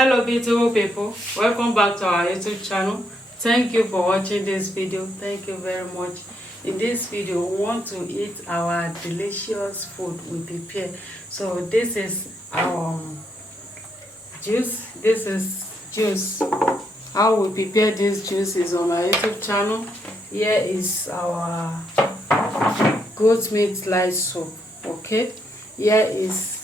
Hello beautiful people, welcome back to our YouTube channel. Thank you for watching this video. Thank you very much. In this video we want to eat our delicious food we prepare. So this is our juice. This is juice. How we prepare this juice is on our YouTube channel. Here is our goat meat light soup. Okay, here is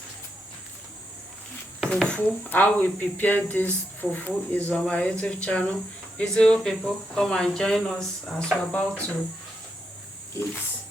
fufu. How we prepare this fufu is on my YouTube channel. Beautiful people, come and join us as we're about to eat.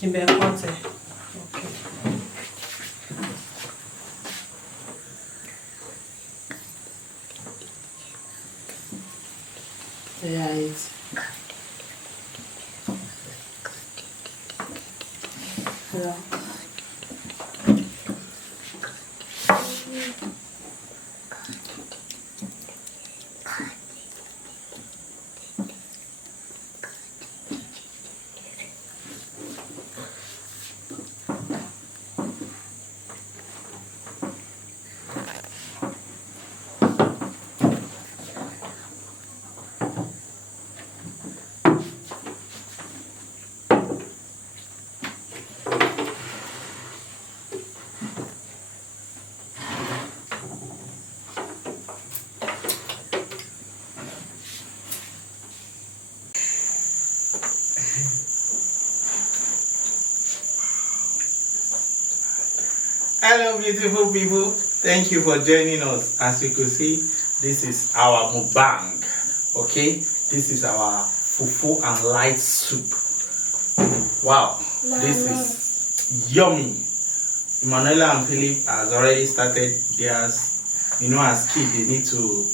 Kimberpote. Okay. Right. Yeah. Hello beautiful people, thank you for joining us. As you can see, this is our mukbang. Okay, this is our fufu and light soup. Wow, this is yummy. Emanuela and Philip has already started theirs. You know, as kids they need to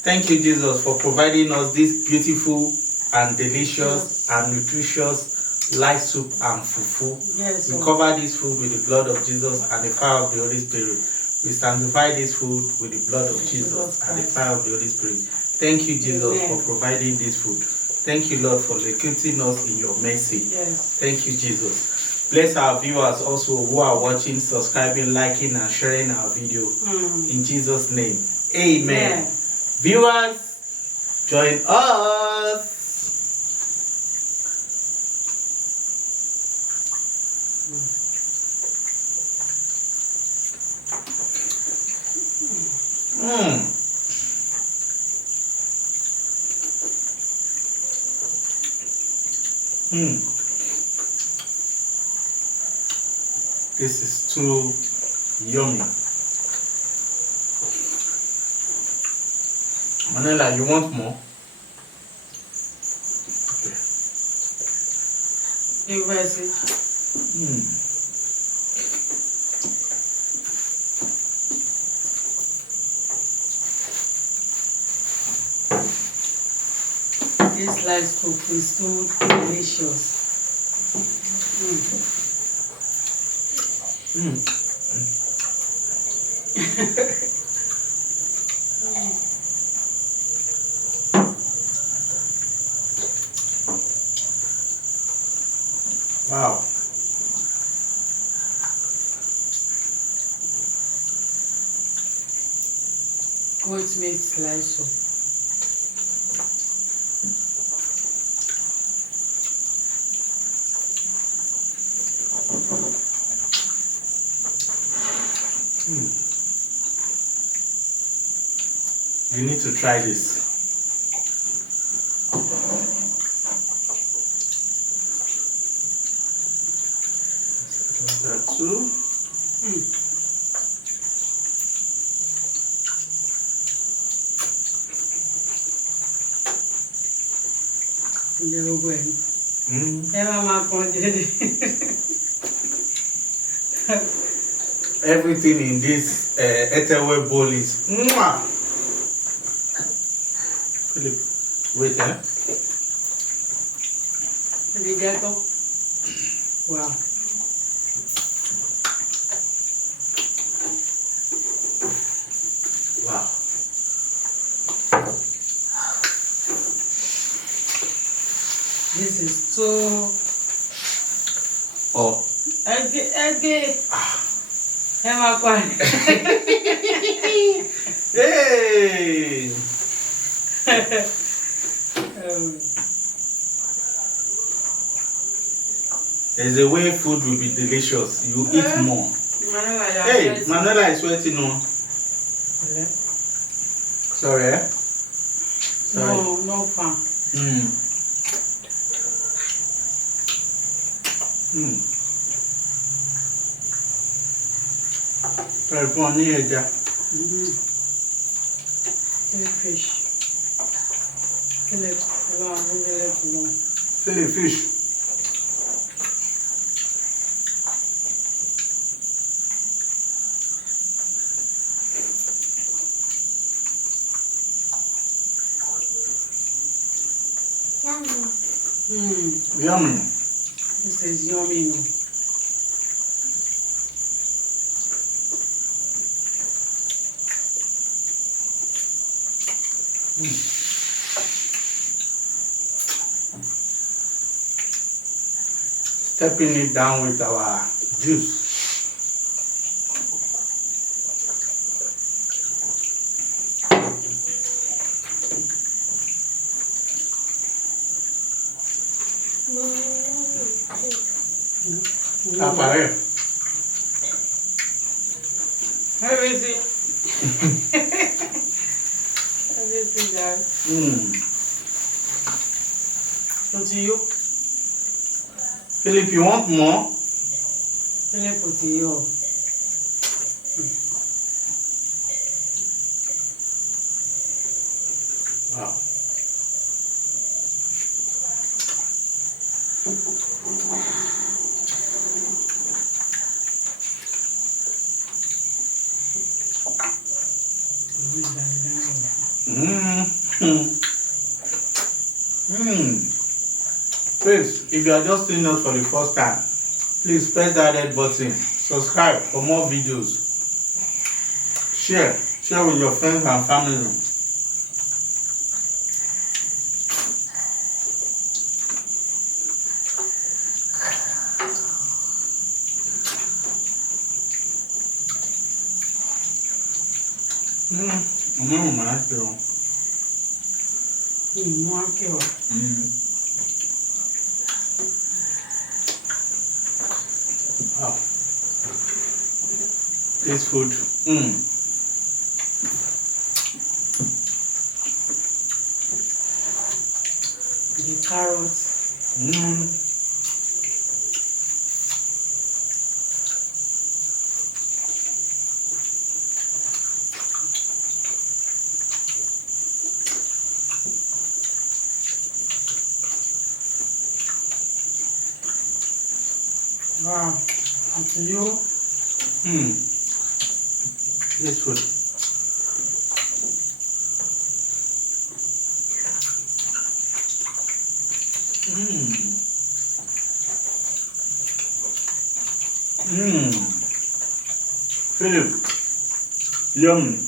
Thank you, Jesus, for providing us this beautiful and delicious and nutritious light soup and fufu. Yes, We Lord. cover this food with the blood of Jesus and the fire of the Holy Spirit. We sanctify this food with the blood of Jesus and the fire of the Holy Spirit. Thank you, Jesus, Amen. for providing this food. Thank you, Lord, for locating us in your mercy. Yes. Thank you, Jesus. Bless our viewers also who are watching, subscribing, liking, and sharing our video. In Jesus' name. Amen. Yeah. Viewers, join us. This is too yummy. Manela, you want more? Okay. You mercy. This light soup is so delicious. Wow. Goat meat light soup. You need to try this. That too. Ǹjẹ́ o gbọ́ ẹ̀? Ẹ máa kàn jẹ́lé. Everything in this Ethelware bowl is mwah. Philip, wait, eh? Ẹ̀dì jẹ́ tán. Wow. Wow. This is so. Oh. Ẹgbẹ́. Ẹ máa pa ni. Hey! There's a way food will be delicious. You eat more. Hey, Manuela is sweating on. Sorry, eh? Sorry. No fun. Sorry, for me, Eja. Fish. Philip, Philip fish. Yummy. This is yummy. Stepping it down with our juice. Apare. How is it? How is it, guys? To you? Philip, you want more? Philip, to you. Wow. Please, if you are just seeing us for the first time, please press that red button, subscribe for more videos, share with your friends and family. Maestro. Wow. This food. The carrots. Wow, until you. This food. Philip, yummy.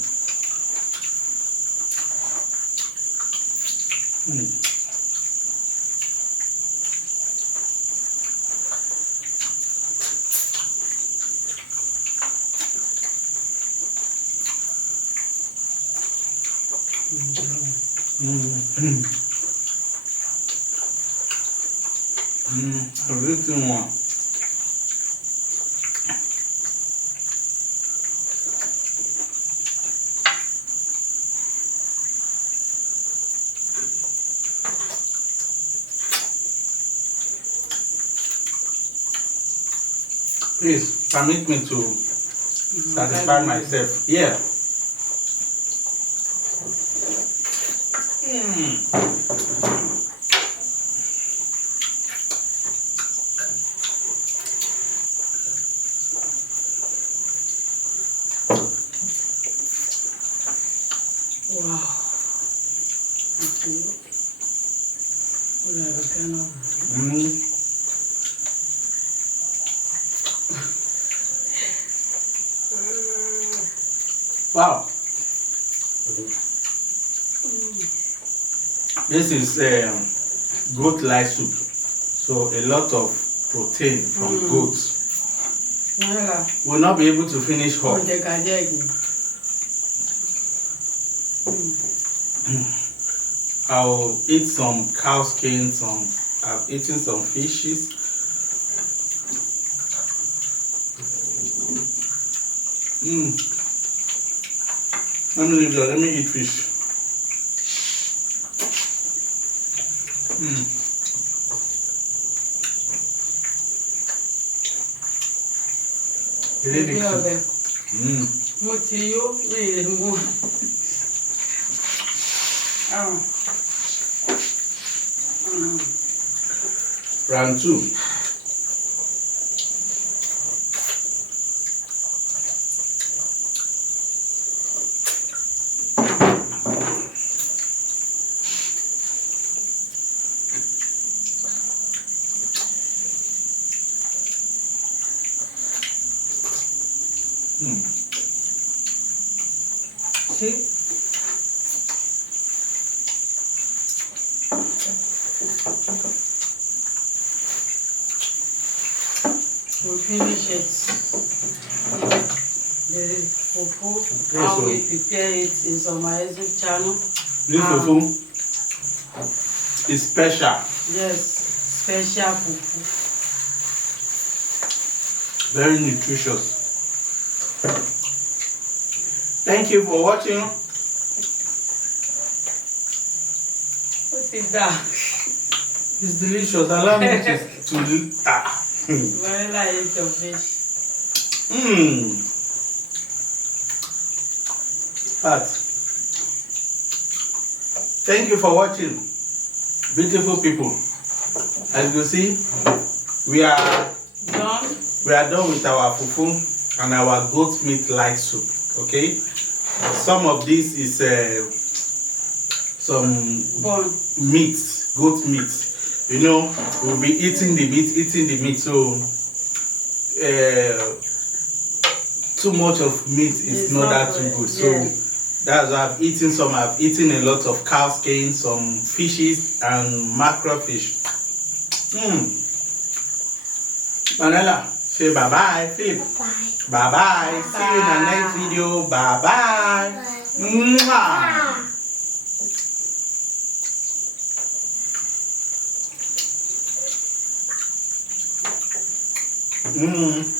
A little one. Please permit me to satisfy myself. Yeah. Wow. Okay. Wow. This is goat light soup. So a lot of protein from goats. Will not be able to finish hot. I'll eat some cow skin, I've eaten some fishes. Let me leave that, let me eat fish. Round 2. See? We finish it. The fufu, how we prepare it is on my YouTube channel. This fufu is special. Yes, special fufu. Very nutritious. Thank you for watching. What is that? It's delicious. Allow me to Very like eat your fish. But thank you for watching, beautiful people. As you see, we are done with our fufu and our goat meat light soup. Okay, some of this is some Bun. meat, goat meat. You know, we'll be eating the meat. So too much of meat is It's not not that too good. good. So Yeah. that's why I've eaten some. I've eaten a lot of cow skin, some fishes, and mackerel fish. Manella, say bye bye, Philip. Bye. Bye bye. See you in the next video. Bye bye. Mwah. Mm.